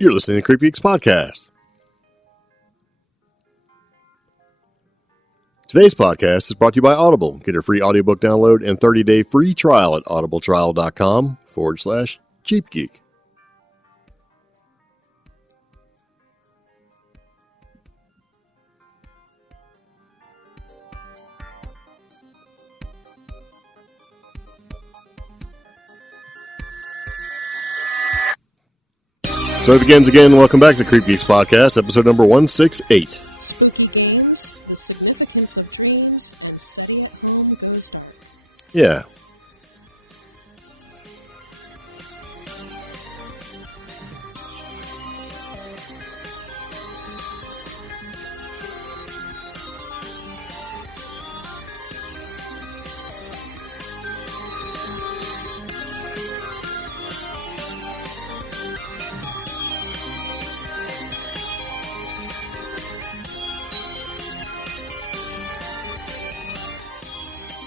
You're listening to CreepGeeks Podcast. Today's podcast is brought to you by Audible. Get a free audiobook download and 30-day free trial at audibletrial.com/CheapGeek. So it begins again. Welcome back to CreepGeeks Podcast, episode number 168. Spooky games, the significance of dreams, and SETI at home goes dark. Yeah.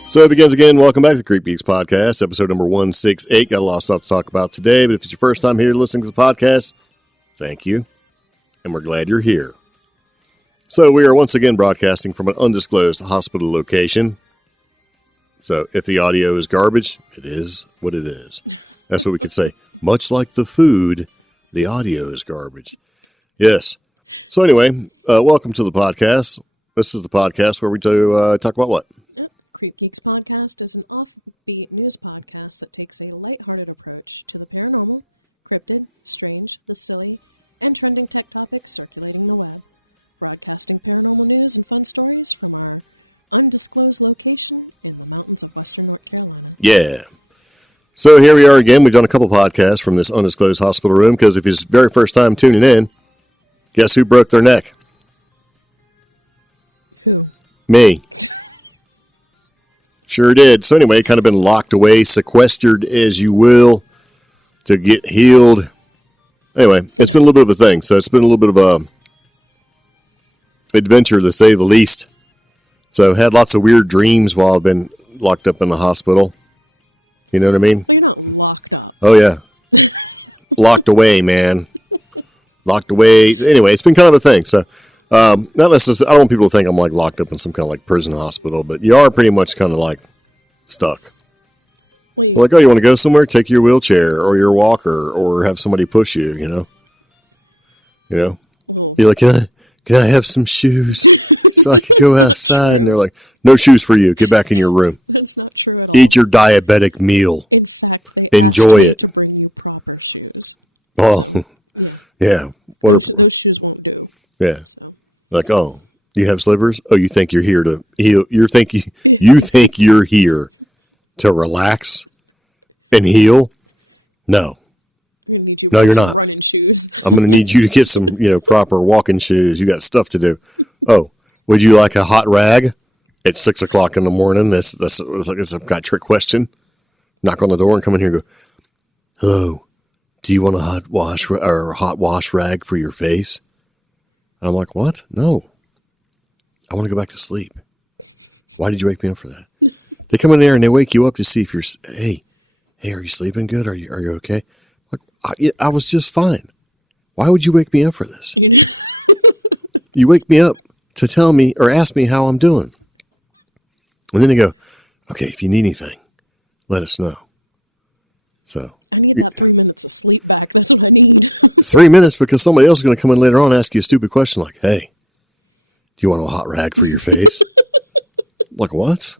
So it begins again. Welcome back to CreepGeeks Podcast, episode number 168. Got a lot of stuff to talk about today, but if it's your first time here listening to the podcast, thank you, and we're glad you're here. So we are once again broadcasting from an undisclosed hospital location. So if the audio is garbage, it is what it is. That's what we could say. Much like the food, the audio is garbage. Yes. So anyway, welcome to the podcast. This is the podcast where we talk about what? CreepGeeks Podcast is an offbeat news podcast that takes a lighthearted approach to the paranormal, cryptid, strange, the silly, and trending tech topics circulating the web, broadcasting paranormal news and fun stories from our undisclosed location in the mountains of western North Carolina. Yeah. So here we are again. We've done a couple podcasts from this undisclosed hospital room because if it's very first time tuning in, guess who broke their neck? Who? Me. Sure did. So anyway, kind of been locked away, sequestered, as you will, to get healed. Anyway, it's been a little bit of a thing. So it's been a little bit of a adventure, to say the least. So I've had lots of weird dreams while I've been locked up in the hospital. You know what I mean? Well, you're not locked up. Oh, yeah. Locked away, man. Locked away. Anyway, it's been kind of a thing. So not necessarily, I don't want people to think I'm like locked up in some kind of like prison hospital, but you are pretty much kind of like stuck. Well, like, oh, you want to go somewhere? Take your wheelchair or your walker or have somebody push you, you know? You're like, can I have some shoes so I can go outside? And they're like, no shoes for you. Get back in your room. That's not true at all. Eat your diabetic meal. In fact, they asked me to bring you proper shoes. Oh, so, yeah. Yeah. Those shoes won't do. Yeah. So. Like, oh, you have slippers? Oh, you think you're here to heal? You think you're here to relax and heal? No. I'm going to need you to bring some running shoes. I'm going to need you to get some, proper walking shoes. You got stuff to do. Oh, would you like a hot rag at 6 o'clock in the morning? That's like it's a trick question. Knock on the door and come in here and go, hello, do you want a hot wash rag for your face? And I'm like, what? No. I want to go back to sleep. Why did you wake me up for that? They come in there and they wake you up to see if you're, hey, are you sleeping good? Are you okay? Like, I was just fine. Why would you wake me up for this? You wake me up to tell me or ask me how I'm doing. And then they go, okay, if you need anything, let us know. So I need that 3 minutes of sleep back. That's what I need. 3 minutes because somebody else is going to come in later on and ask you a stupid question like, hey, do you want a hot rag for your face? Like, what?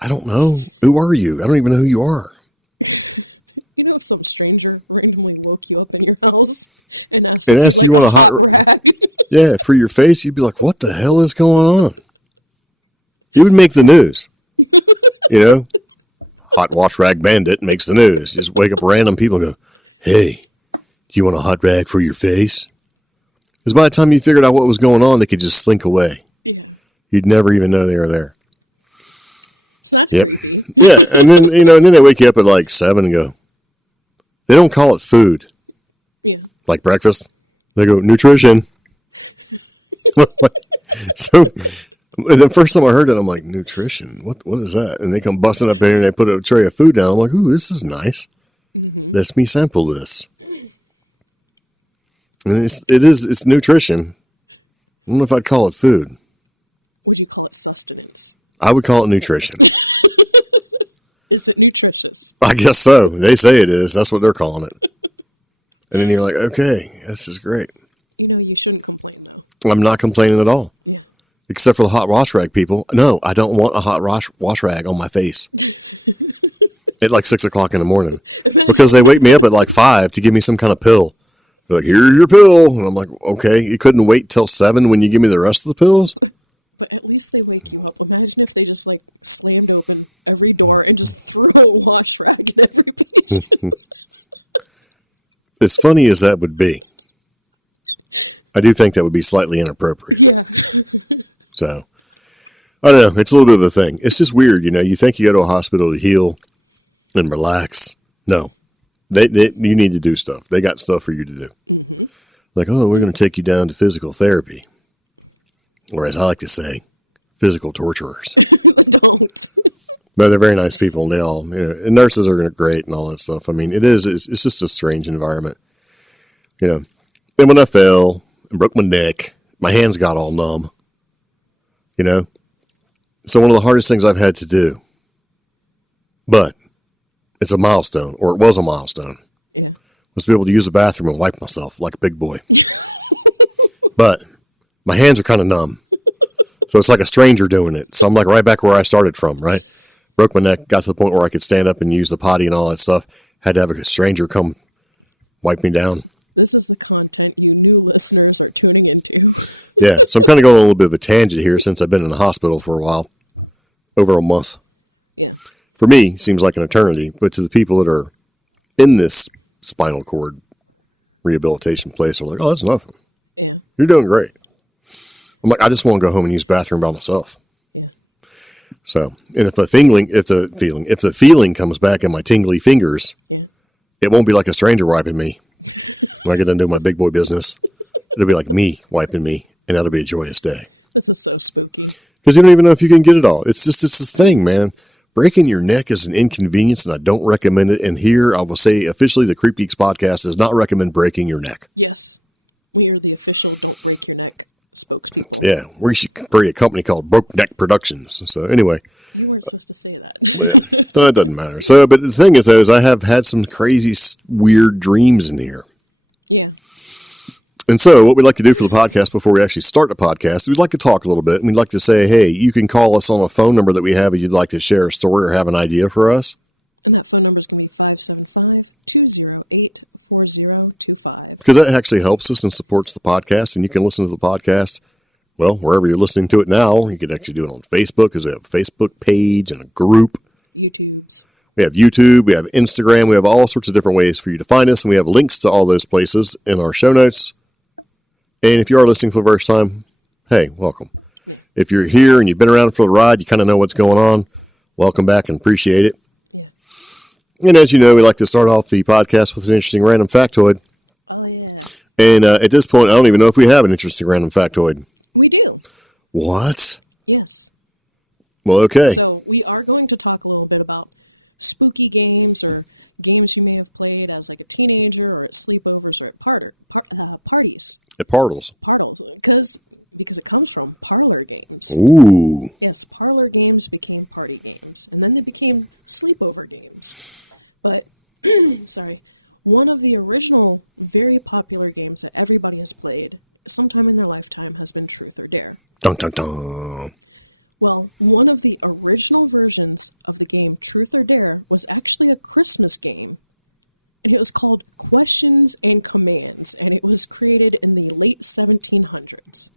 I don't know. Who are you? I don't even know who you are. If some stranger randomly woke you up in your house and asked if you'd like a hot rag. Yeah, for your face, you'd be like, what the hell is going on? You would make the news. Hot wash rag bandit makes the news. Just wake up random people and go, hey, do you want a hot rag for your face? Because by the time you figured out what was going on, they could just slink away. Yeah. You'd never even know they were there. So that's creepy. Yeah, and then and then they wake you up at like 7 and go, they don't call it food. Yeah. Like breakfast. They go, nutrition. So the first time I heard it, I'm like, nutrition? What is that? And they come busting up in here and they put a tray of food down. I'm like, ooh, this is nice. Mm-hmm. Let me sample this. And it's nutrition. I don't know if I'd call it food. Would you call it sustenance? I would call it nutrition. Is it nutritious? I guess so. They say it is. That's what they're calling it. And then you're like, okay, this is great. You shouldn't complain, though. I'm not complaining at all. Yeah. Except for the hot wash rag people. No, I don't want a hot wash rag on my face at like 6 o'clock in the morning. Because they wake me up at like 5 to give me some kind of pill. They're like, here's your pill. And I'm like, okay, you couldn't wait till 7 when you give me the rest of the pills? But at least they wake you up. Imagine if they just like slammed open every door and just threw a wash rag at every patient. As funny as that would be, I do think that would be slightly inappropriate. Yeah. So, I don't know. It's a little bit of a thing. It's just weird, You think you go to a hospital to heal and relax. No. You need to do stuff. They got stuff for you to do. Mm-hmm. Like, oh, we're going to take you down to physical therapy. Or as I like to say, physical torturers. Don't. But they're very nice people. And they all, and nurses are great and all that stuff. I mean, it's just a strange environment. And when I fell and broke my neck, my hands got all numb. So one of the hardest things I've had to do, but it's a milestone, or it was a milestone. Yeah. Was to be able to use the bathroom and wipe myself like a big boy. But my hands are kind of numb. So it's like a stranger doing it. So I'm like right back where I started from, right? Broke my neck, got to the point where I could stand up and use the potty and all that stuff. Had to have a stranger come wipe me down. This is the content you new listeners are tuning into. Yeah, so I'm kind of going on a little bit of a tangent here since I've been in the hospital for a while. Over a month. Yeah. For me, it seems like an eternity, but to the people that are in this spinal cord rehabilitation place, they're like, oh, that's nothing. Yeah. You're doing great. I'm like, I just want to go home and use the bathroom by myself. Yeah. So, and if the feeling comes back in my tingly fingers, yeah, it won't be like a stranger wiping me when I get done doing my big boy business. It'll be like me wiping me, and that'll be a joyous day. This is so spooky. Because you don't even know if you can get it all. It's this thing, man. Breaking your neck is an inconvenience, and I don't recommend it. And here, I will say officially, the CreepGeeks Podcast does not recommend breaking your neck. Yes. We are the official Don't Break Your Neck spokespeople. Yeah. We should create a company called Broke Neck Productions. So anyway. You weren't supposed to say that. Yeah, that doesn't matter. So, but the thing is, though, is I have had some crazy, weird dreams in here. Yeah. And so what we'd like to do for the podcast before we actually start the podcast, we'd like to talk a little bit. And we'd like to say, hey, you can call us on a phone number that we have if you'd like to share a story or have an idea for us. And that phone number is going to be 575-208-4025. Because that actually helps us and supports the podcast. And you can listen to the podcast, well, wherever you're listening to it now. You could actually do it on Facebook because we have a Facebook page and a group. YouTubes. We have YouTube. We have Instagram. We have all sorts of different ways for you to find us. And we have links to all those places in our show notes. And if you are listening for the first time, hey, welcome. Yeah. If you're here and you've been around for the ride, you kind of know what's going on, welcome back and appreciate it. Yeah. And as you know, we like to start off the podcast with an interesting random factoid. Oh, yeah. And at this point, I don't even know if we have an interesting random factoid. We do. What? Yes. Well, okay. So we are going to talk a little bit about spooky games or games you may have played as like a teenager or at sleepovers or at parties. At Partles. Partles, because it comes from parlor games. Ooh. Yes, parlor games became party games, and then they became sleepover games. But, sorry, one of the original very popular games that everybody has played sometime in their lifetime has been Truth or Dare. Dun, dun, dun. Well, one of the original versions of the game Truth or Dare was actually a Christmas game. And it was called Questions and Commands, and it was created in the late 1700s.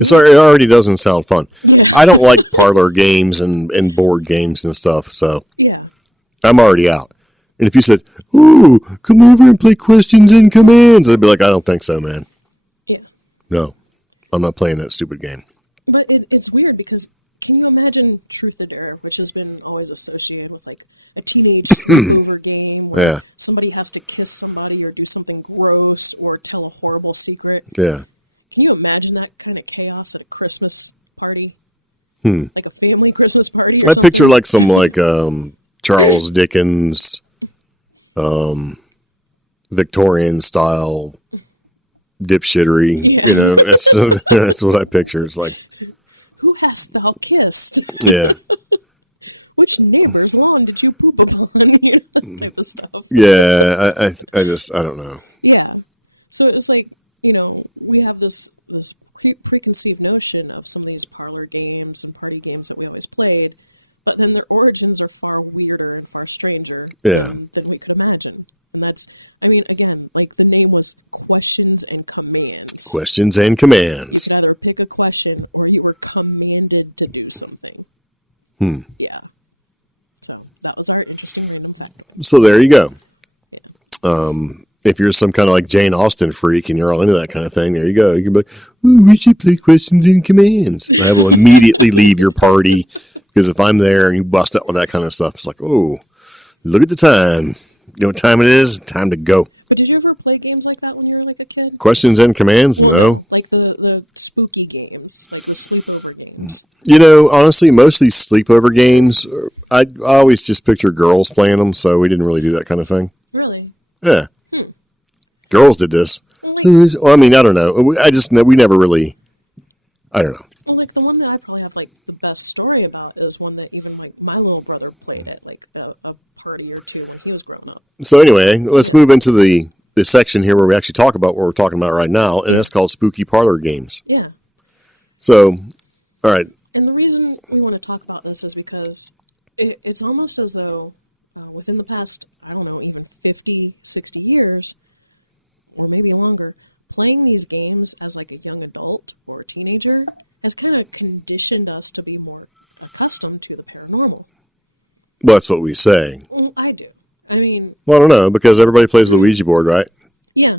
Sorry, it already doesn't sound fun. Yeah. I don't like parlor games and board games and stuff, so Yeah. I'm already out. And if you said, ooh, come over and play Questions and Commands, I'd be like, I don't think so, man. Yeah. No, I'm not playing that stupid game. But it's weird because can you imagine Truth or Dare, which has been always associated with like a teenage sleepover game where somebody has to kiss somebody or do something gross or tell a horrible secret? Yeah. Can you imagine that kind of chaos at a Christmas party? Like a family Christmas party or something? I picture like some like Charles Dickens, Victorian style dipshittery. Yeah. You know, that's what I picture. It's like, who hast thou kissed? yeah. Which neighbor's lawn did you poop upon? You know, that type of stuff. Yeah, I don't know. Yeah. So it was like, you know, we have this preconceived notion of some of these parlor games and party games that we always played, but then their origins are far weirder and far stranger than we could imagine. And that's, I mean, again, like the name was Questions and Commands. Questions and Commands. You could either pick a question or you were commanded to do something. Yeah. So that was our interesting random factoid. So there you go. Yeah. If you're some kind of like Jane Austen freak and you're all into that kind of thing, there you go. You can be like, ooh, we should play Questions and Commands. And I will immediately leave your party because if I'm there and you bust out with that kind of stuff, it's like, oh, look at the time. You know what time it is? Time to go. But did you ever play games like that when you were like a kid? Questions and Commands? Well, no. no. Like the spooky games, like the sleepover games. You know, honestly, most of these sleepover games, I always just picture girls playing them, so we didn't really do that kind of thing. Really? Yeah. Girls did this. Well, Well, I mean, I don't know. We never really, I don't know. well, like the one that I probably have like the best story about is one that even like my little brother played at like a party or two when he was growing up. So anyway, let's move into the section here where we actually talk about what we're talking about right now, and that's called Spooky Parlor Games. Yeah. So, all right. And the reason we want to talk about this is because it's almost as though within the past, I don't know, even 50, 60 years, or maybe longer, playing these games as like a young adult or a teenager has kind of conditioned us to be more accustomed to the paranormal. Well, that's what we say. Well, I do. I mean... Well, I don't know, because everybody plays the Ouija board, right? Yeah.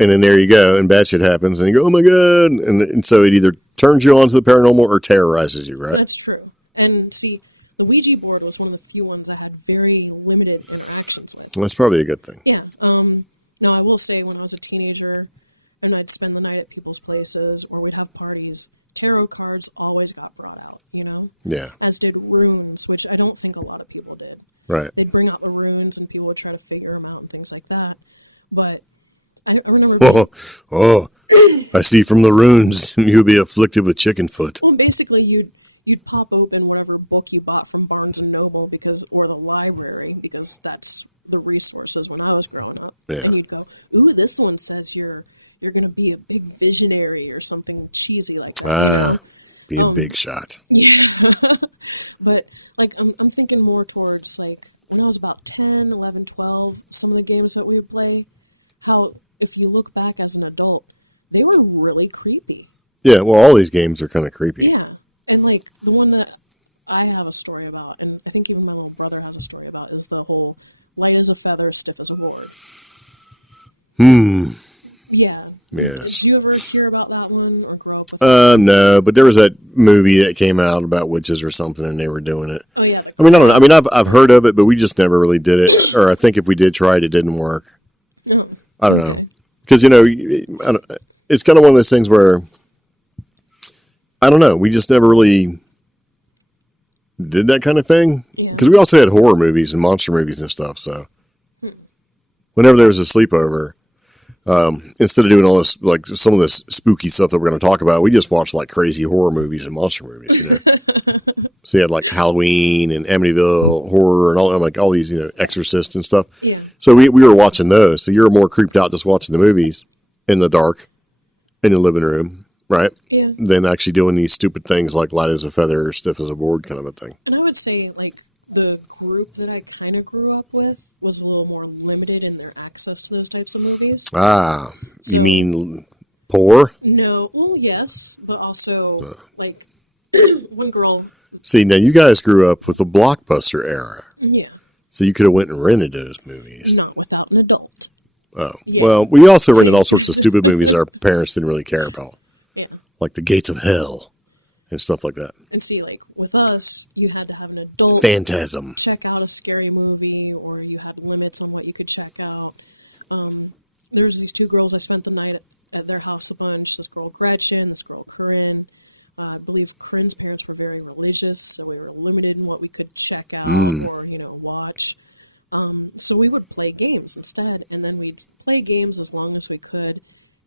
And then there you go, and bad shit happens, and you go, oh my God. And so it either turns you on to the paranormal or terrorizes you, right? That's true. And see, the Ouija board was one of the few ones I had very limited interactions with. Well, that's probably a good thing. Yeah. Now, I will say when I was a teenager and I'd spend the night at people's places or we'd have parties, tarot cards always got brought out, you know? Yeah. As did runes, which I don't think a lot of people did. Right. They'd bring out the runes and people would try to figure them out and things like that. But I remember being... I see from the runes you'll be afflicted with chicken foot. Well, basically, you'd pop open whatever book you bought from Barnes and Noble or the library, because that's the resources when I was growing up. Yeah. And you'd go, ooh, this one says you're going to be a big visionary or something cheesy like that, you know? Be a big shot. Yeah. But like I'm thinking more towards like when I was about 10, 11, 12, some of the games that we would play, how if you look back as an adult, they were really creepy. Yeah, well, all these games are kind of creepy. Yeah. And like the one that I have a story about, and I think even my little brother has a story about, is the whole light as a feather, stiff as a board. Yeah. Yes. Did you ever hear about that one or grow up with that? No, but there was that movie that came out about witches or something, and they were doing it. Oh yeah, I mean, I don't know. I mean, I've heard of it, but we just never really did it. Or I think if we did try it, it didn't work. Oh, I don't know. Because, you know, it's kind of one of those things where, I don't know, we just never really did that kind of thing. Yeah. Because we also had horror movies and monster movies and stuff, so whenever there was a sleepover, instead of doing all this, like some of this spooky stuff that we're going to talk about, we just watched like crazy horror movies and monster movies. You know? So you had like Halloween and Amityville horror and all these, you know, Exorcist and stuff. Yeah. So we were watching those. So you're more creeped out just watching the movies in the dark in the living room, right? Yeah. Than actually doing these stupid things like light as a feather or stiff as a board kind of a thing. And I would say like the group that I kind of grew up with was a little more limited in their access to those types of movies. Ah, So- you mean poor? No, well, yes, but also like one girl. See, now you guys grew up with the Blockbuster era. Yeah. So you could have went and rented those movies. Not without an adult. Oh. Yeah. Well, we also rented See. all sorts of stupid movies our parents didn't really care about. Yeah. Like The Gates of Hell and stuff like that. And see, like with us, you had to have an adult Phantasm. check out a scary movie, or you had limits on what you could check out. There was these two girls I spent the night at their house a bunch. This girl Gretchen, this girl Corinne. I believe Corinne's parents were very religious, so we were limited in what we could check out or, you know, watch. So we would play games instead, and then we'd play games as long as we could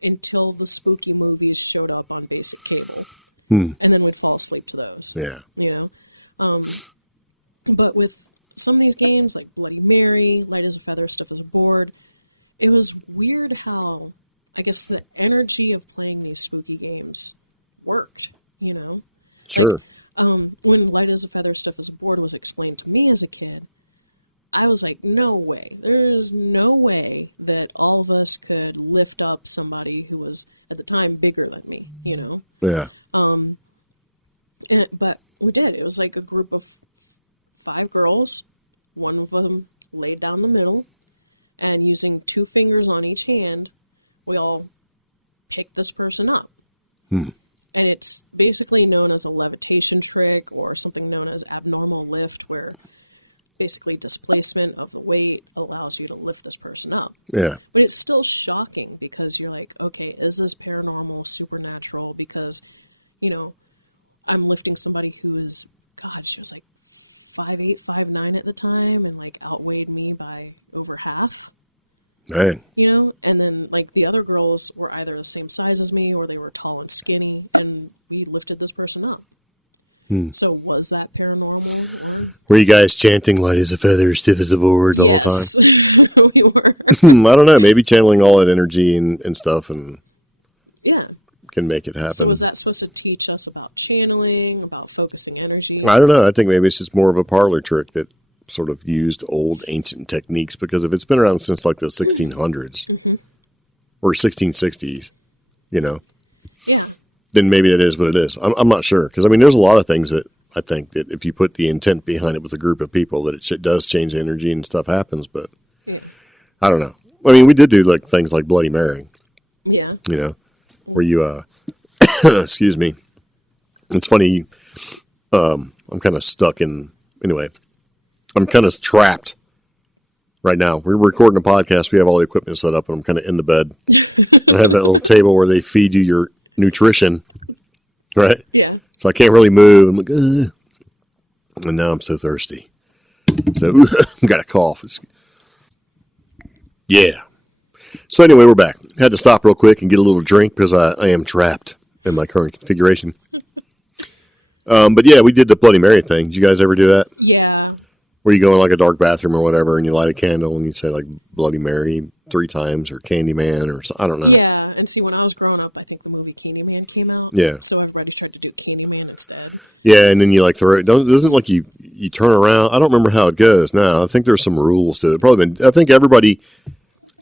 until the spooky movies showed up on basic cable. And then we'd fall asleep to those. Yeah. You know? But with some of these games, like Bloody Mary, Light as a Feather, Stiff as a Board, it was weird how, I guess, the energy of playing these spooky games worked, you know? Sure. Like, when Light as a Feather, Stiff as a Board was explained to me as a kid, I was like, no way. There's no way that all of us could lift up somebody who was, at the time, bigger than me, you know? Yeah. But we did. It was like a group of 5 girls. One of them laid down the middle, and using 2 fingers on each hand, we all picked this person up. And it's basically known as a levitation trick or something known as abnormal lift, where basically displacement of the weight allows you to lift this person up. Yeah. But it's still shocking because you're like, okay, is this paranormal, supernatural? Because, you know, I'm lifting somebody who is, God, she was like 5'8", 5'9" at the time, and like outweighed me by over half. Dang. You know? And then like the other girls were either the same size as me or they were tall and skinny, and we lifted this person up. So was that paranormal, or Were you guys chanting "light as a feather, stiff as a board" the whole yes, time? we were. I don't know. Maybe channeling all that energy and stuff and Yeah. can make it happen. So was that supposed to teach us about channeling, about focusing energy? I don't know. I think maybe it's just more of a parlor trick that sort of used old ancient techniques, because if it's been around since like the 1600s or 1660s, you know, Yeah. then maybe it is what it is. I'm not sure, because I mean, there's a lot of things that I think that if you put the intent behind it with a group of people, that it does change energy and stuff happens. But Yeah. I don't know. I mean, we did do like things like Bloody Mary, Yeah. you know, where you excuse me. It's funny. I'm kind of stuck in anyway. I'm kind of trapped right now. We're recording a podcast. We have all the equipment set up, and I'm kind of in the bed. I have that little table where they feed you your nutrition, right? Yeah. So I can't really move. I'm like, ugh. And now I'm so thirsty. So I've got a cough. Yeah. So anyway, we're back. Had to stop real quick and get a little drink because I am trapped in my current configuration. But yeah, we did the Bloody Mary thing. Did you guys ever do that? Yeah. Where you go in like a dark bathroom or whatever, and you light a candle and you say like Bloody Mary 3 times or Candyman or I don't know. Yeah. And see, when I was growing up, I think the movie Candyman came out. Yeah. So everybody tried to do Candyman instead. Yeah, and then you like throw it. Doesn't like you turn around. I don't remember how it goes now. I think there's some rules to it. I think everybody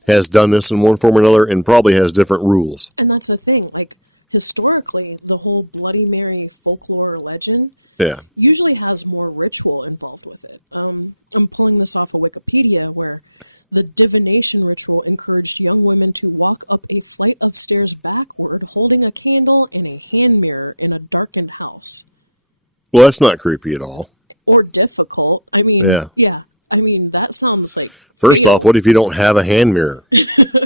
has done this in one form or another, and probably has different rules. And that's the thing. Like, historically, the whole Bloody Mary folklore or legend Yeah. usually has more ritual involved with it. I'm pulling this off of Wikipedia, where the divination ritual encouraged young women to walk up a flight of stairs backward, holding a candle and a hand mirror in a darkened house. Well, that's not creepy at all. Or difficult. I mean, Yeah. yeah. I mean, that sounds like First fatal. off, what if you don't have a hand mirror?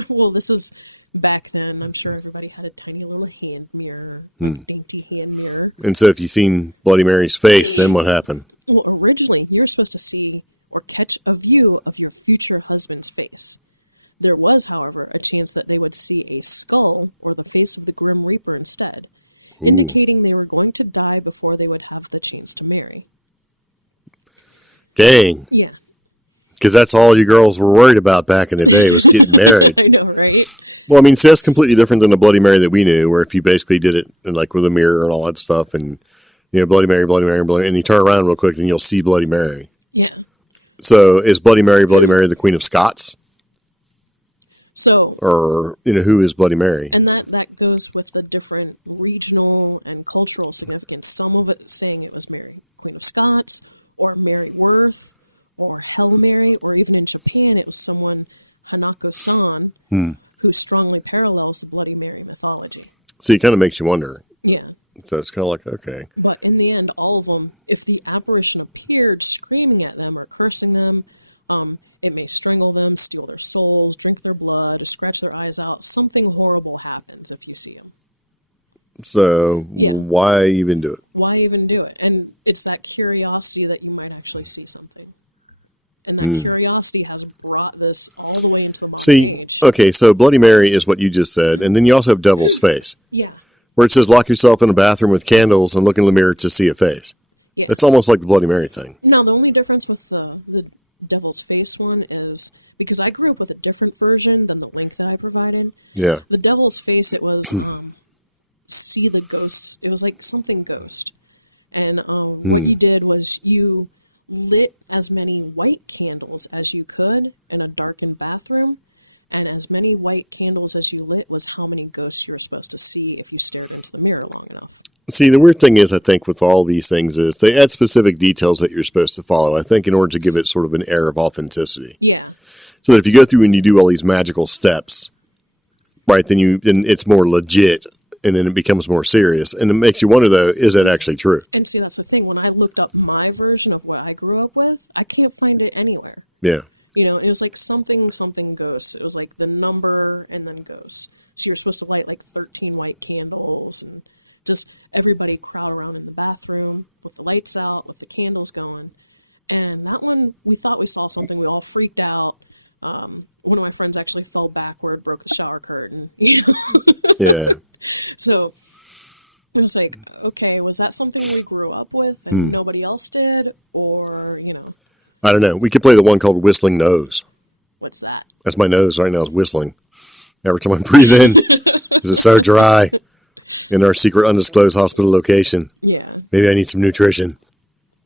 Well, this is back then. I'm sure everybody had a tiny little hand mirror, like dainty hand mirror. And so if you seen Bloody Mary's face, then what happened? Well, originally, you were supposed to see or catch a view of your future husband's face. There was, however, a chance that they would see a skull or the face of the Grim Reaper instead, indicating they were going to die before they would have the chance to marry. Dang. Yeah. Because that's all you girls were worried about back in the day, was getting married. I know, right? Well, I mean, so that's completely different than the Bloody Mary that we knew, where if you basically did it and like with a mirror and all that stuff, and you know, Bloody Mary, Bloody Mary, Bloody, and you turn around real quick and you'll see Bloody Mary. Yeah. So is Bloody Mary the Queen of Scots? So, Or, you know, who is Bloody Mary? and that goes with the different regional and cultural significance. Some of it saying it was Mary, Queen of Scots, or Mary Worth, or Hell Mary, or even in Japan, it was someone, Hanako-san, who strongly parallels the Bloody Mary mythology. See, it kind of makes you wonder. Yeah. So it's kind of like, okay. But in the end, all of them, if the apparition appeared screaming at them or cursing them, it may strangle them, steal their souls, drink their blood, scratch their eyes out. Something horrible happens if you see them. So Yeah. why even do it? Why even do it? And it's that curiosity that you might actually see something. And that curiosity has brought this all the way into the modern age. Okay, so Bloody Mary is what you just said, and then you also have Devil's Face. Yeah. Where it says lock yourself in a bathroom with candles and look in the mirror to see a face. Yeah. It's almost like the Bloody Mary thing. Now, the only difference with the Devil's Face one is because I grew up with a different version than the link that I provided. Yeah. The Devil's Face, it was see the ghosts. It was like something ghost. And what you did was you lit as many white candles as you could in a darkened bathroom. And as many white candles as you lit was how many ghosts you were supposed to see if you stared into the mirror long enough. See, the weird thing is, I think, with all these things is they add specific details that you're supposed to follow, I think, in order to give it sort of an air of authenticity. Yeah. So that if you go through and you do all these magical steps, right, then it's more legit, and then it becomes more serious. And it makes you wonder, though, is that actually true? And see, that's the thing. When I looked up my version of what I grew up with, I can't find it anywhere. Yeah. You know, it was like something ghosts. It was like the number and then ghosts. So you're supposed to light like 13 white candles and just everybody crowd around in the bathroom with the lights out, with the candles going. And that one, we thought we saw something. We all freaked out. One of my friends actually fell backward, broke the shower curtain, you know? Yeah. So it was like, okay, was that something we grew up with and nobody else did? Or, you know. I don't know. We could play the one called Whistling Nose. What's that? That's my nose right now is whistling. Every time I breathe in, because it's so dry in our secret undisclosed hospital location. Yeah. Maybe I need some nutrition.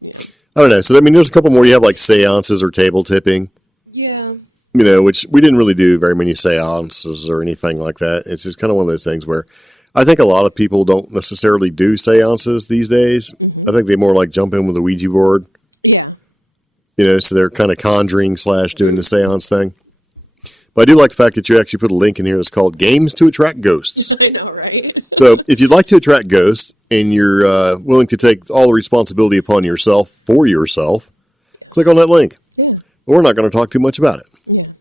Yeah. I don't know. So, I mean, there's a couple more. You have like seances or table tipping. Yeah. You know, which we didn't really do very many seances or anything like that. It's just kind of one of those things where I think a lot of people don't necessarily do seances these days. I think they more like jump in with a Ouija board. Yeah. You know, so they're kind of conjuring / doing the seance thing. But I do like the fact that you actually put a link in here that's called Games to Attract Ghosts. I know, right? So if you'd like to attract ghosts and you're willing to take all the responsibility upon yourself for yourself, click on that link. Yeah. We're not going to talk too much about it. Yeah.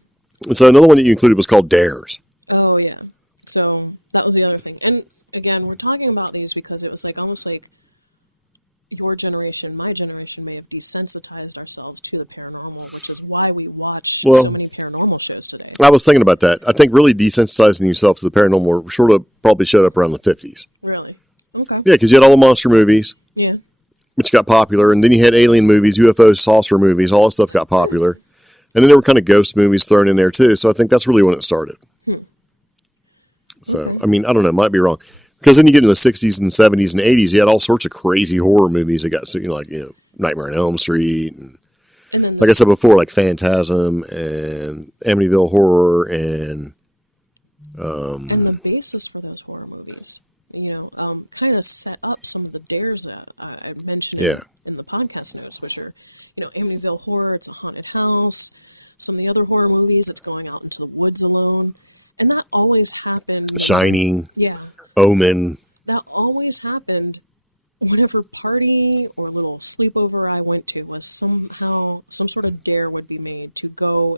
And so another one that you included was called Dares. Oh, yeah. So that was the other thing. And again, we're talking about these because it was like almost like your generation, my generation may have desensitized ourselves to the paranormal, which is why we watch so many paranormal shows today. I was thinking about that. I think really desensitizing yourself to the paranormal sort of probably showed up around the 50s. Really? Okay. Yeah, because you had all the monster movies, Yeah. which got popular, and then you had alien movies, UFO, saucer movies, all that stuff got popular. And then there were kind of ghost movies thrown in there too, so I think that's really when it started. So, Okay. I mean, I don't know, might be wrong. Because then you get in the 60s and 70s and 80s, you had all sorts of crazy horror movies that got, you know, like, you know, Nightmare on Elm Street. And then like I said before, like Phantasm and Amityville Horror and the basis for those horror movies, you know, kind of set up some of the dares that I mentioned in the podcast notes, which are, you know, Amityville Horror, it's a haunted house. Some of the other horror movies, it's going out into the woods alone. And that always happened. Shining. Yeah. Omen. That always happened whenever party or little sleepover I went to was somehow some sort of dare would be made to go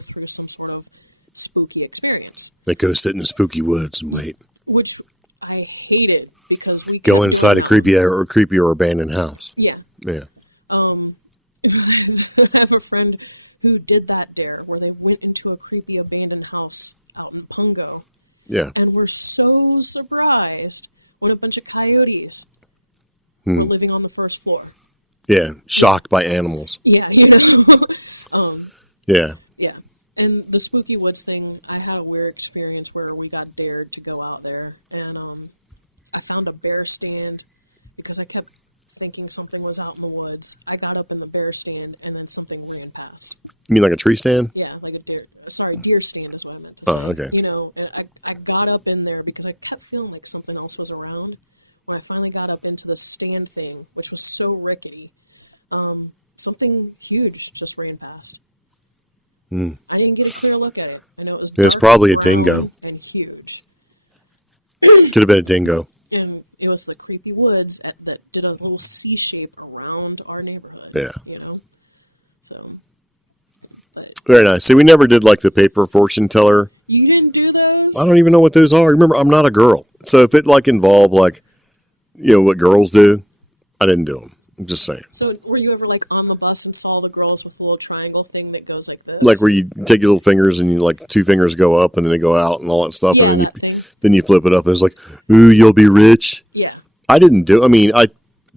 through some sort of spooky experience. Like go sit in the spooky woods and wait. Which I hated because we go kept inside doing a creepy or abandoned house. Yeah. Yeah. I have a friend who did that dare where they went into a creepy abandoned house out in Pungo. Yeah. And were so surprised when a bunch of coyotes were living on the first floor. Yeah. Shocked by animals. Yeah, you know. Yeah. Yeah. And the spooky woods thing, I had a weird experience where we got dared to go out there. And I found a bear stand because I kept thinking something was out in the woods. I got up in the bear stand and then something ran past. You mean like a tree stand? Yeah, like a deer stand is what I meant to say. Oh, okay. You know, and I got up in there because I kept feeling like something else was around. When I finally got up into the stand thing, which was so rickety, something huge just ran past. I didn't get a clear look at it. I know it was dark, It's probably a brown, dingo. and huge. Could have been a dingo. And it was the creepy woods that did a little C shape around our neighborhood. Yeah. You know? So, but. Very nice. See, we never did like the paper fortune teller. You didn't do those? I don't even know what those are. Remember, I'm not a girl. So if it like involved like, you know, what girls do, I didn't do them. I'm just saying. So were you ever like on the bus and saw the girls with the little triangle thing that goes like this? Like where you take your little fingers and you like 2 fingers go up and then they go out and all that stuff. Yeah, and that thing. Then you flip it up and it's like, ooh, you'll be rich. Yeah. I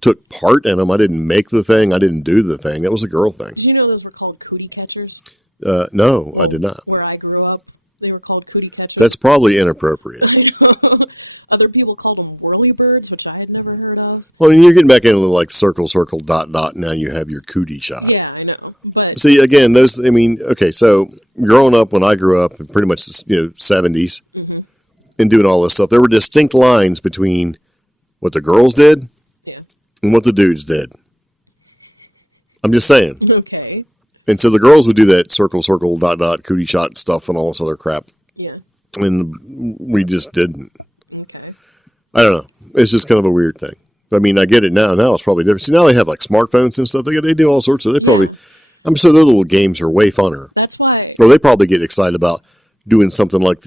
took part in them. I didn't make the thing. I didn't do the thing. That was a girl thing. Did you know those were called cootie catchers? No, I did not. Where I grew up, they were called cootie catchers. That's probably inappropriate. I know. Other people called them whirlybirds, which I had never heard of. Well, you're getting back into like circle, circle, dot, dot. Now you have your cootie shot. Yeah, I know. But see, again, okay, so growing up when I grew up, pretty much, 70s, and doing all this stuff, there were distinct lines between what the girls did and what the dudes did. I'm just saying. Okay. And so the girls would do that circle, circle, dot, dot, cootie shot stuff and all this other crap. Yeah. And we just didn't. Okay. I don't know. It's just kind of a weird thing. I mean, I get it now. Now it's probably different. See, now they have like smartphones and stuff. They do all sorts of. I'm sure their little games are way funner. That's why. Or they probably get excited about doing something like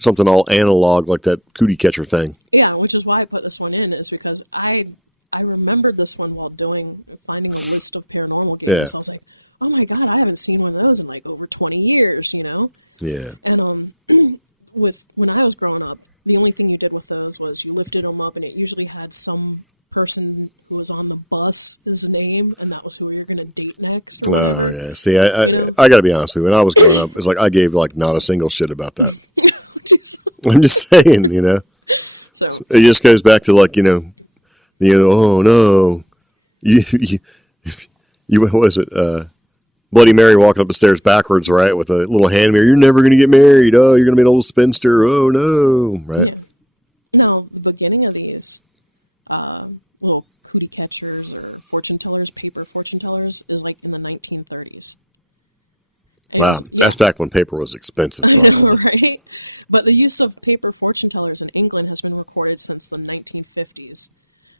something all analog like that cootie catcher thing. Yeah, which is why I put this one in, is because I remembered this one while finding a list of paranormal games. Yeah. I was like, oh my God, I haven't seen one of those in like over 20 years, Yeah. And when I was growing up, the only thing you did with those was you lifted them up and it usually had some person who was on the bus his name, and that was who you're going to date next or whatever. Oh, yeah. See, I got to be honest with you. When I was growing up, it's like I gave like not a single shit about that. I'm just saying, So it just goes back to like, oh no, you what was it? Bloody Mary walking up the stairs backwards, right, with a little hand mirror. You're never going to get married. Oh, you're going to be an old spinster. Oh no, right? Yeah. No, the beginning of these little cootie catchers or fortune tellers, paper fortune tellers, is like in the 1930s. Wow, that's back when paper was expensive. I know, right? But the use of paper fortune tellers in England has been recorded since the 1950s.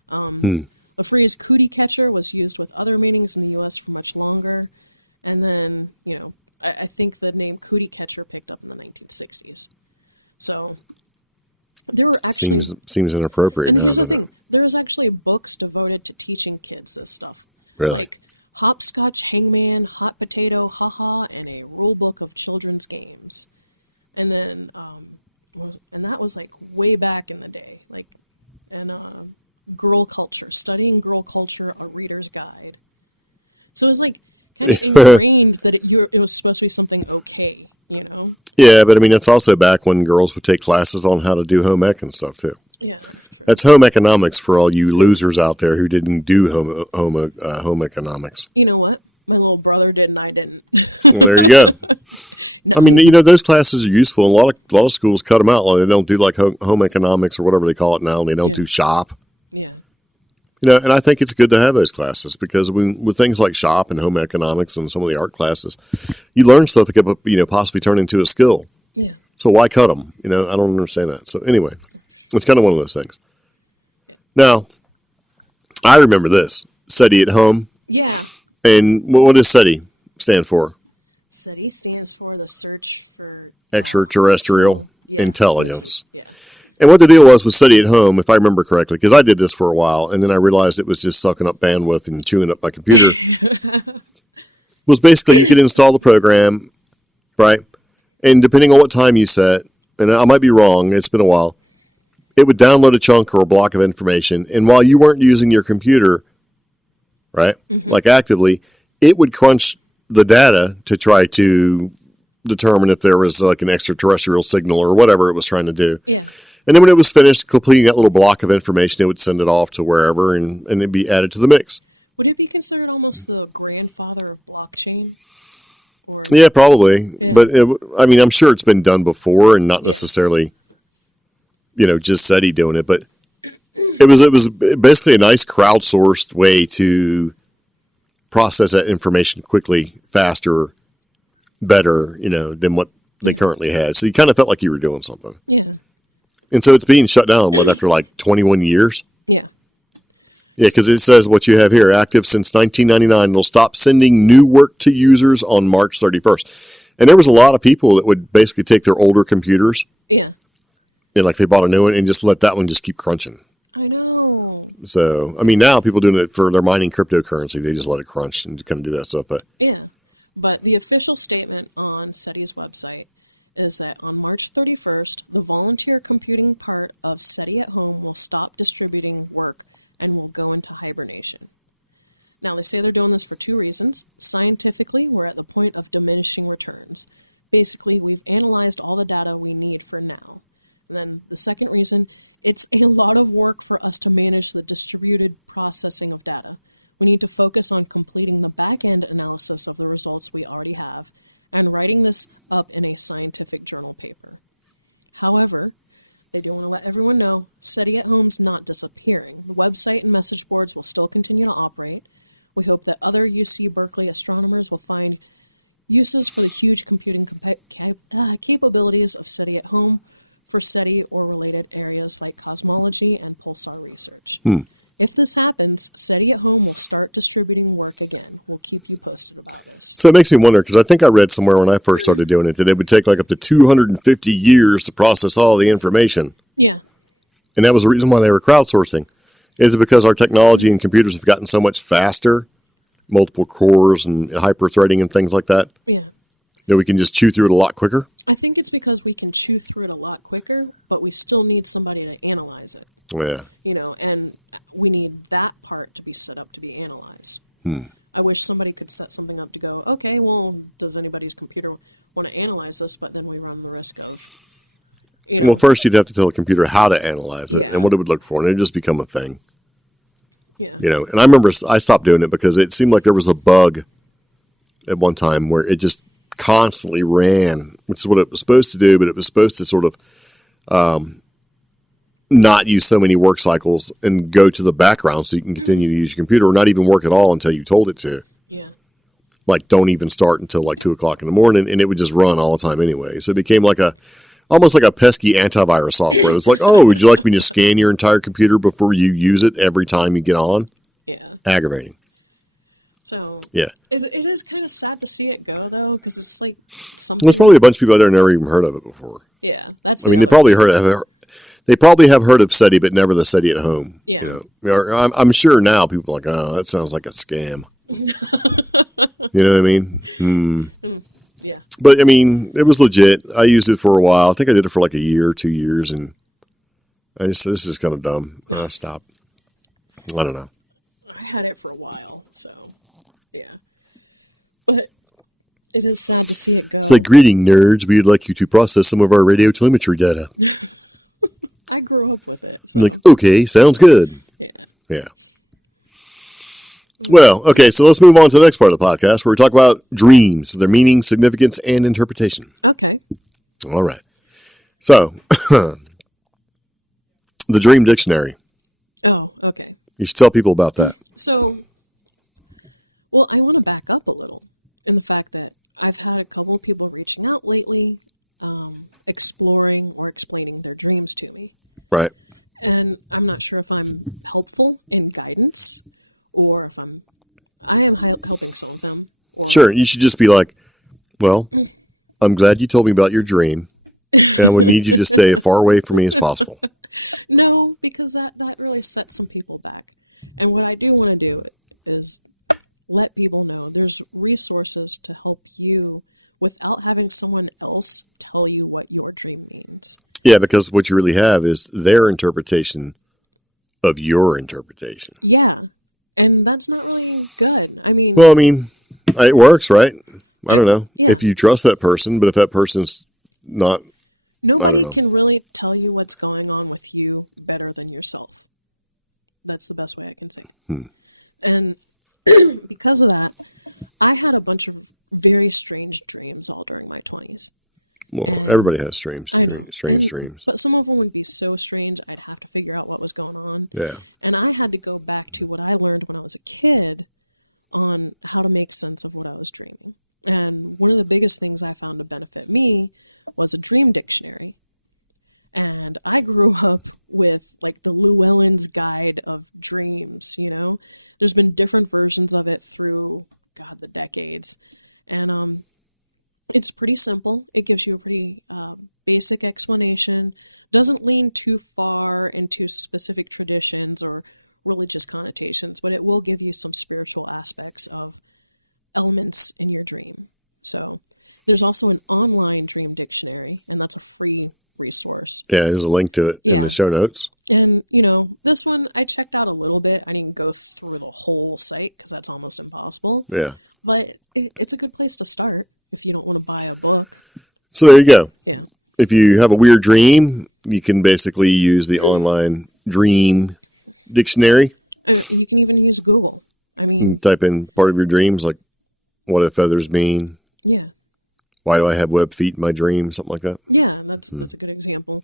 The phrase cootie catcher was used with other meanings in the U.S. for much longer. And then, I think the name cootie catcher picked up in the 1960s. So there were actually... Seems inappropriate. And here's the thing. There is actually books devoted to teaching kids this stuff. Really? Like Hopscotch, Hangman, Hot Potato, Haha, and a rule book of children's games. And then, and that was like way back in the day. Like, and girl culture, studying girl culture, a reader's guide. So it was like kind of ingrained that it was supposed to be something okay, Yeah, but I mean, that's also back when girls would take classes on how to do home ec and stuff too. Yeah, sure. That's home economics for all you losers out there who didn't do home economics. You know what? My little brother did, and I didn't. Well, there you go. No, I mean, those classes are useful. And a lot of schools cut them out. They don't do like home economics or whatever they call it now. And they don't do shop. Yeah. And I think it's good to have those classes because with things like shop and home economics and some of the art classes, you learn stuff that could possibly turn into a skill. Yeah. So why cut them? I don't understand that. So anyway, it's kind of one of those things. Yeah. Now, I remember this. SETI at home. Yeah. And what does SETI stand for? SETI stands for the search for... Extraterrestrial intelligence. Yeah. And what the deal was with SETI at home, if I remember correctly, because I did this for a while, and then I realized it was just sucking up bandwidth and chewing up my computer, was basically you could install the program, right? And depending on what time you set, and I might be wrong, it's been a while, it would download a chunk or a block of information, and while you weren't using your computer, right, like actively, it would crunch the data to try to determine if there was like an extraterrestrial signal or whatever it was trying to do. Yeah. And then when it was finished completing that little block of information, it would send it off to wherever and it'd be added to the mix. Would it be considered almost the grandfather of blockchain? Or yeah, probably. Yeah. But I'm sure it's been done before and not necessarily, just SETI doing it. But it was basically a nice crowdsourced way to process that information quickly, faster, better, than what they currently had. So you kind of felt like you were doing something. Yeah. And so it's being shut down, after like 21 years? Yeah. Yeah, because it says what you have here, active since 1999. It'll stop sending new work to users on March 31st. And there was a lot of people that would basically take their older computers. Yeah. And like they bought a new one and just let that one just keep crunching. I know. So, I mean, now people doing it for their mining cryptocurrency. They just let it crunch and kind of do that stuff. But Yeah. But the official statement on SETI's website is that on March 31st, the volunteer computing part of SETI at Home will stop distributing work and will go into hibernation. Now, they say they're doing this for two reasons. Scientifically, we're at the point of diminishing returns. Basically, we've analyzed all the data we need for now. And then the second reason, it's a lot of work for us to manage the distributed processing of data. We need to focus on completing the back-end analysis of the results we already have and writing this up in a scientific journal paper. However, they do want to let everyone know SETI at Home's not disappearing. The website and message boards will still continue to operate. We hope that other UC Berkeley astronomers will find uses for the huge computing capabilities of SETI at Home for SETI or related areas like cosmology and pulsar research. If this happens, SETI at Home will start distributing work again. We'll keep you posted about this. so it makes me wonder, because I think I read somewhere when I first started doing it that it would take like up to 250 years to process all the information. Yeah. And that was the reason why they were crowdsourcing. Is it because our technology and computers have gotten so much faster, multiple cores and hyper-threading and things like that, Yeah. that we can just chew through it a lot quicker? I think it's because we can chew through it a lot quicker, but we still need somebody to analyze it. Yeah. And we need that part to be set up to be analyzed. I wish somebody could set something up to go, okay, well, does anybody's computer want to analyze this? But then we run the risk of, Well, first you'd have to tell the computer how to analyze it Yeah. and what it would look for, and it'd just become a thing. yeah. And I remember I stopped doing it because it seemed like there was a bug at one time where it just constantly ran, which is what it was supposed to do, but it was supposed to sort of not use so many work cycles and go to the background so you can continue to use your computer, or not even work at all until you told it to. Yeah. Like, don't even start until like 2 o'clock in the morning, and it would just run all the time anyway. So it became like almost like a pesky antivirus software. It was like, oh, would you like me to scan your entire computer before you use it every time you get on? Yeah. Aggravating. So Yeah. it is kind of sad to see it go, though, because it's like something. There's probably a bunch of people out there who never even heard of it before. Yeah, that's I mean, they probably have heard of SETI, but never the SETI at Home. Yeah. I'm sure now people are like, oh, that sounds like a scam. You know what I mean? Yeah. But I mean, it was legit. I used it for a while. I think I did it for like a year, 2 years, and this is kind of dumb. I stopped. I don't know. I had it for a while, so yeah. But it is sad to see it go. It's like, greeting nerds. We'd like you to process some of our radio telemetry data. I grew up with it, so I'm like, okay, sounds good. yeah. Yeah. Well, okay, so let's move on to the next part of the podcast where we talk about dreams, their meaning, significance, and interpretation. Okay. All right. So, the Dream Dictionary. Oh, okay. You should tell people about that. So, well, I want to back up a little in the fact that I've had a couple of people reaching out lately, exploring or explaining their dreams to me. Right. And I'm not sure if I'm helpful in guidance or if I am helping some of them. Or Sure. You should just be like, well, I'm glad you told me about your dream, and I would need you to stay as far away from me as possible. No, because that really sets some people back. And what I do want to do is let people know there's resources to help you without having someone else tell you what your dream means. Yeah, because what you really have is their interpretation of your interpretation. Yeah. And that's not really good. I mean, Well, I mean, it works, right? I don't know. Yeah. If you trust that person, but if that person's not... nobody can really tell you what's going on with you better than yourself. That's the best way I can say it. And because of that, I had a bunch of very strange dreams all during my 20s. Well, And everybody has dreams. I know. Strange And- dreams. But some of them would be so strange, I'd have to figure out what was going on. Yeah. And I had to go back to what I learned when I was a kid on how to make sense of what I was dreaming. And one of the biggest things I found to benefit me was a dream dictionary. And I grew up with like the Llewellyn's Guide of Dreams, you know? There's been different versions of it through, God, the decades. And It's pretty simple. It gives you a pretty basic explanation. Doesn't lean too far into specific traditions or religious connotations, but it will give you some spiritual aspects of elements in your dream. So there's also an online dream dictionary, and that's a free resource. Yeah, there's a link to it in the show notes. And, this one I checked out a little bit. I didn't go through the whole site because that's almost impossible. Yeah. But it's a good place to start if you don't want to buy a book. So there you go. Yeah. If you have a weird dream, you can basically use the online dream dictionary. You can even use Google. I mean, type in part of your dreams, like what do feathers mean? Yeah. Why do I have web feet in my dream? Something like that. Yeah, that's a good example.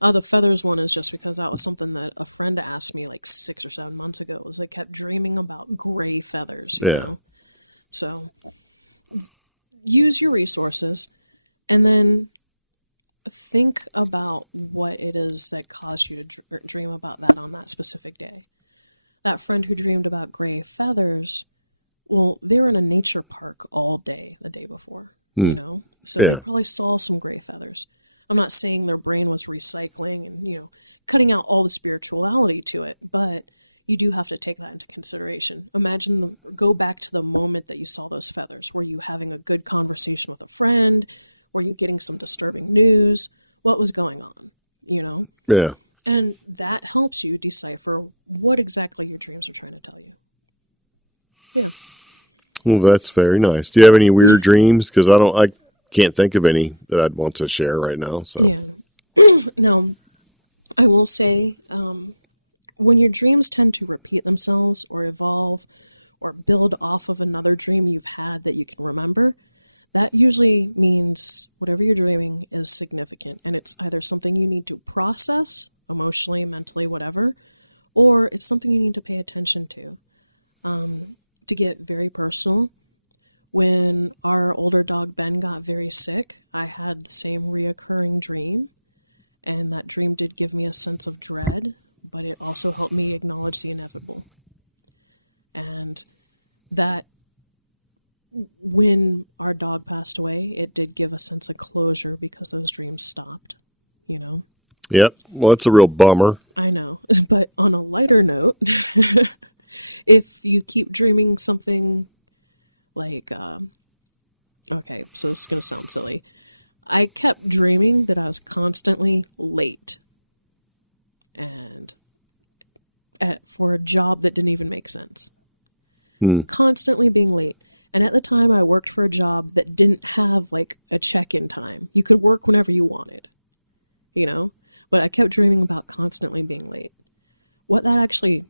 The feathers one is just because that was something that a friend asked me like 6 or 7 months ago. Was they kept dreaming about gray feathers, you know? So use your resources and then think about what it is that caused you to dream about that on that specific day. That friend who dreamed about gray feathers, well, they were in a nature park all day the day before, So they probably saw some gray feathers. I'm not saying their brain was recycling and, cutting out all the spirituality to it, but you do have to take that into consideration. Go back to the moment that you saw those feathers. Were you having a good conversation with a friend? Were you getting some disturbing news? What was going on, Yeah. And that helps you decipher what exactly your dreams are trying to tell you. Yeah. Well, that's very nice. Do you have any weird dreams? Because I can't think of any that I'd want to share right now. So. Yeah. Now, I will say, when your dreams tend to repeat themselves or evolve or build off of another dream you've had that you can remember, that usually means whatever you're dreaming is significant. And it's either something you need to process emotionally, mentally, whatever, or it's something you need to pay attention to. To get very personal, when our older dog Ben got very sick, I had the same reoccurring dream, and that dream did give me a sense of dread, but it also helped me acknowledge the inevitable. And that when our dog passed away, it did give a sense of closure because those dreams stopped, Yep. Well, it's a real bummer. I know. But on a lighter note, if you keep dreaming something like, okay, so this is going to sound silly. I kept dreaming that I was constantly late and for a job that didn't even make sense. Constantly being late. And at the time I worked for a job that didn't have like a check-in time. You could work whenever you wanted, but I kept dreaming about constantly being late. What that actually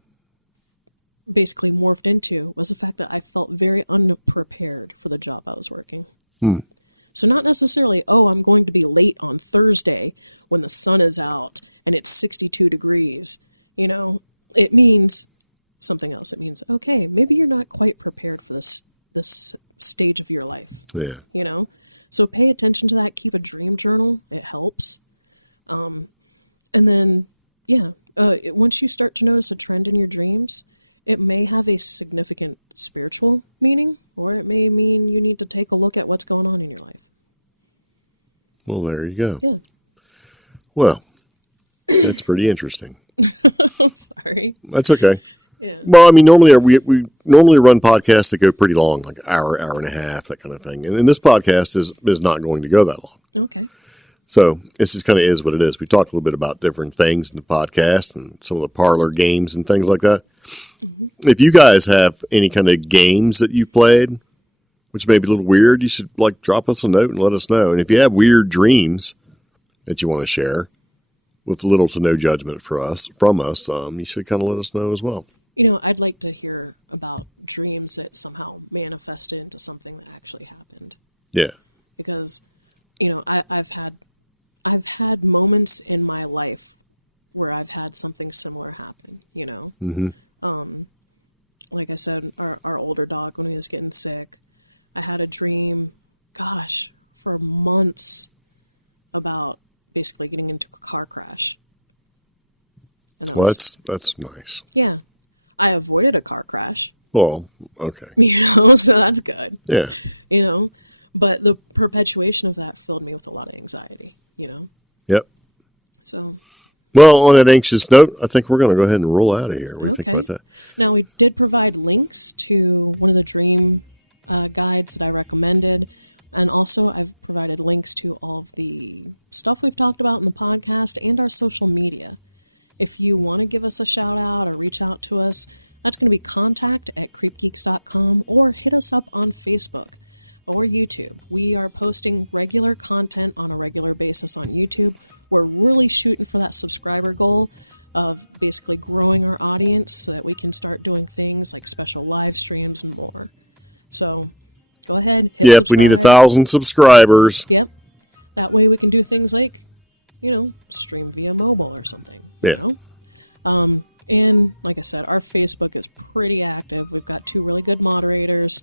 basically morphed into was the fact that I felt very unprepared for the job I was working. So not necessarily, I'm going to be late on Thursday when the sun is out and it's 62 degrees. It means something else. It means, okay, maybe you're not quite prepared for this stage of your life. Yeah. So pay attention to that. Keep a dream journal. It helps. And then, once you start to notice a trend in your dreams, it may have a significant spiritual meaning, or it may mean you need to take a look at what's going on in your life. Well, there you go. Yeah. Well, that's pretty interesting. I'm sorry. That's okay. Yeah. Well, I mean, normally we normally run podcasts that go pretty long, like hour and a half, that kind of thing. And this podcast is not going to go that long. Okay. So this just kind of is what it is. We talked a little bit about different things in the podcast and some of the parlor games and things like that. Mm-hmm. If you guys have any kind of games that you played, which may be a little weird, you should drop us a note and let us know. And if you have weird dreams that you want to share with little to no judgment from us, you should kind of let us know as well. I'd like to hear about dreams that somehow manifested into something that actually happened. Yeah. Because, I've had moments in my life where I've had something similar happen, Mm-hmm. Like I said, our older dog, when he was getting sick, I had a dream, for months about basically getting into a car crash. And that's nice. Yeah. I avoided a car crash. Well, okay. So that's good. Yeah. But the perpetuation of that filled me with a lot of anxiety, Yep. So, Well, on that anxious note, I think we're going to go ahead and roll out of here. What do you think about that? Now, we did provide links to one of the dream guides that I recommended. And also, I've provided links to all of the stuff we've talked about in the podcast and our social media. If you want to give us a shout out or reach out to us, that's going to be contact@creepgeeks.com or hit us up on Facebook or YouTube. We are posting regular content on a regular basis on YouTube. We're really shooting for that subscriber goal of basically growing our audience so that we can start doing things like special live streams and more. So go ahead, hit subscribe. We need 1,000 subscribers. Yep. That way we can do things like, stream via mobile or something. Yeah. And like I said, our Facebook is pretty active. We've got 2 really good moderators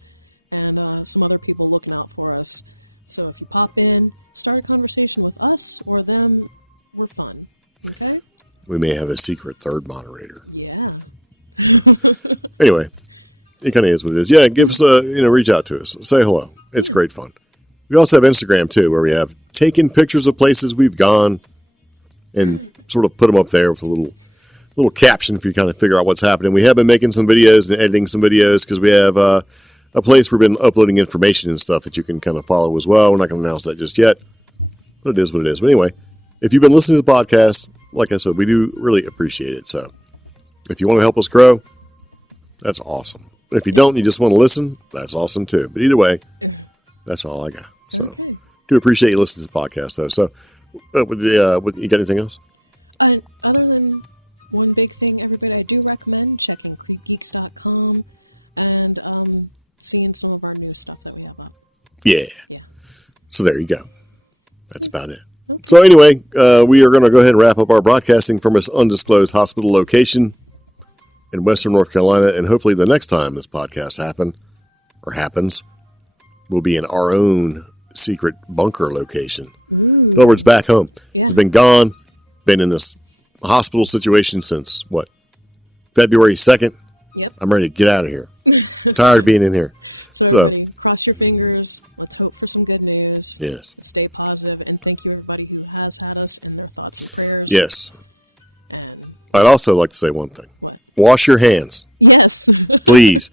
and some other people looking out for us. So if you pop in, start a conversation with us or them, we're fun. Okay? We may have a secret third moderator. Yeah. Anyway, it kind of is what it is. Yeah, give us reach out to us. Say hello. It's great fun. We also have Instagram, too, where we have taken pictures of places we've gone and sort of put them up there with a little caption for you to kind of figure out what's happening. We have been making some videos and editing some videos because we have a place where we've been uploading information and stuff that you can kind of follow as well. We're not going to announce that just yet, but it is what it is. But anyway, if you've been listening to the podcast, like I said, we do really appreciate it. So if you want to help us grow, that's awesome. If you don't, you just want to listen, that's awesome too. But either way, that's all I got. So, okay. Do appreciate you listening to the podcast, though. So, you got anything else? Other than one big thing, everybody, I do recommend checking CreepGeeks.com and seeing some of our new stuff that we have up. Yeah. Yeah. So there you go. That's about it. Okay. So anyway, we are going to go ahead and wrap up our broadcasting from this undisclosed hospital location in Western North Carolina, and hopefully the next time this podcast happens, we'll be in our own secret bunker location. Ooh. In other words, back home. Yeah. We've been gone, been in this hospital situation since, February 2nd? Yep. I'm ready to get out of here. I'm tired of being in here. So everybody, cross your fingers. Let's hope for some good news. Yes. Stay positive, and thank you everybody who has had us in their thoughts and prayers. Yes. And I'd also like to say one thing. What? Wash your hands. Yes. Please.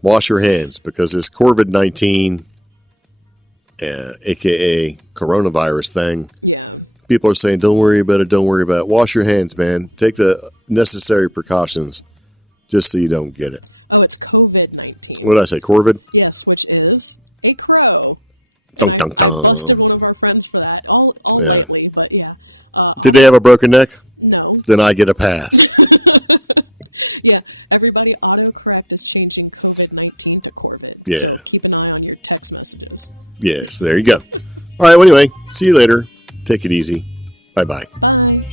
Wash your hands, because this COVID-19, a.k.a. coronavirus thing. Yeah. People are saying, don't worry about it, don't worry about it. Wash your hands, man. Take the necessary precautions just so you don't get it. Oh, it's COVID-19. What did I say, Corvid? Yes, which is a crow. And I busted one of our friends for that, all lightly, but yeah. Did they have a broken neck? No. Then I get a pass. Yeah, everybody, autocorrect is changing COVID-19 to Corvid. Yeah. So keep an eye on your text messages. Yes, there you go. All right, well, anyway, see you later. Take it easy. Bye-bye. Bye.